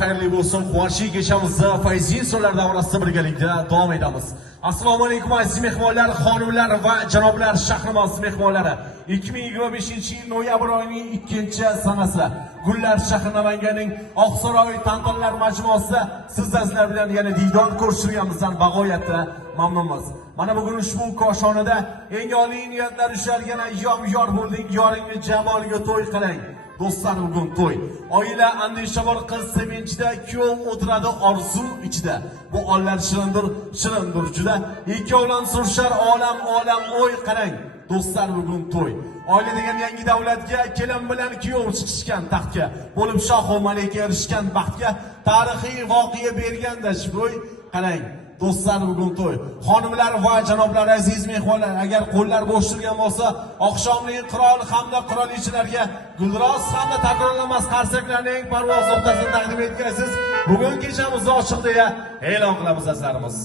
Xayrli bo'lsin, quvonchli kechamizni fayzli sonlar davrasida birgalikda davom etamiz. Assalomu alaykum aziz mehmonlar, xonimlar va janoblar, shahrimiz mehmonlari. 2025-yil noyabr oyining 2-sanasi Gullar shahri Namanganning Oqsaroy tantanalar majmuasida sizlar bilan yana diydor ko'rishganimizdan bag'oyatda mamnunmiz. Mana bugun ushbu koshonada eng oliy niyatlar ushlab yana yom-yor bo'ldik. Yoringni jamoliga to'y qiling. Do'stlar, bugun to'y. Oila andisha bor, qiz sevinchida, kuyov o'tiradi orzu ichida. Bu onlar shirindir juda. Ikkovlan surishar olam o'y qarang. Do'stlar, bugun to'y. Oila degan yangi davlatga, kelin bilan kuyov chiqishgan taxtga, bo'lib shoh va malika erishgan baxtga, tarixiy voqea berganda shbo'y qarang. Do'stlar, bugun to'y. Xonimlar va janoblar, aziz mehmonlar, agar qo'llar bo'sh turgan bo'lsa, oqshomlik qirol hamda qirolichalarga guldiroz hamda takrorlanmas qarsaklarning parvoz nuqtasini taqdim etgansiz. Bugun kechamiz ochiq deya e'lon qilamiz azizlarimiz.